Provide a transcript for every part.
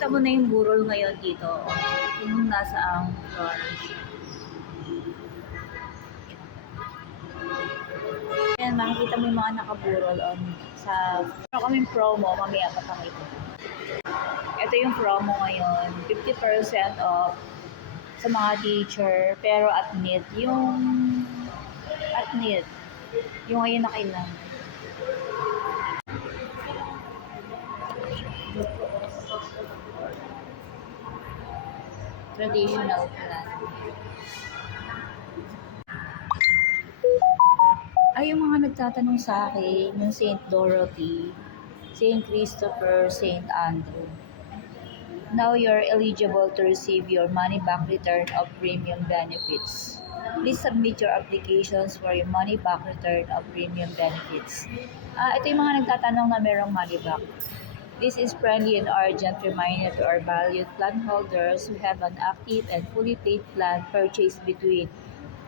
makikita mo na yung burol ngayon dito. Yung nasa ang floor. Ayan, makikita mo yung mga nakaburol on sa meron kaming promo, mamaya papakita. Ito yung promo ngayon, 50% off sa mga teacher, pero at need, yung ngayon na kailangan. Traditional plan. Ay, yung mga nagtatanong sa akin, yung St. Dorothy, St. Christopher, St. Andrew. Now you're eligible to receive your money back return of premium benefits. Please submit your applications for your money back return of premium benefits. Ito yung mga nagtatanong na merong money back. This is friendly and urgent reminder to our valued plan holders who have an active and fully paid plan purchased between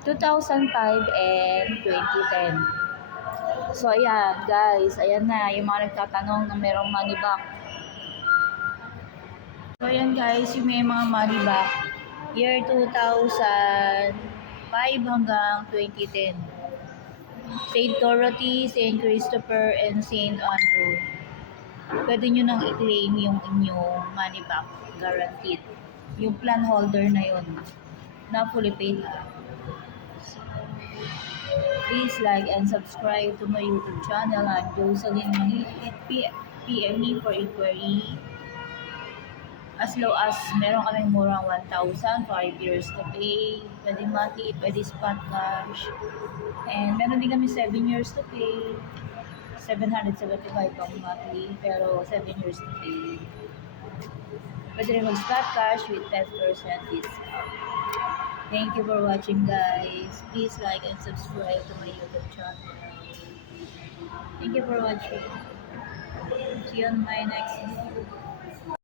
2005 and 2010. So ayan guys, ayan na yung mga nagtatanong na merong money back. So ayan guys, yung may mga money back year 2005 hanggang 2010. St. Dorothy, St. Christopher, and St. Andrew. Pwede nyo nang i-claim yung inyong money back guaranteed. Yung plan holder na yun na fully paid. Please like and subscribe to my YouTube channel. I'm Jocelyn Mangilit. PM me for inquiry. As low as meron kaming murang 1,000, 5 years to pay. Pwede monthly, pwede spot cash. And meron din kami 7 years to pay. 775 pang monthly, pero 7 years to pay. Pwede rin mag-spot cash with 10% discount. Thank you for watching guys. Please like and subscribe to my YouTube channel. Thank you for watching. See you on my next video.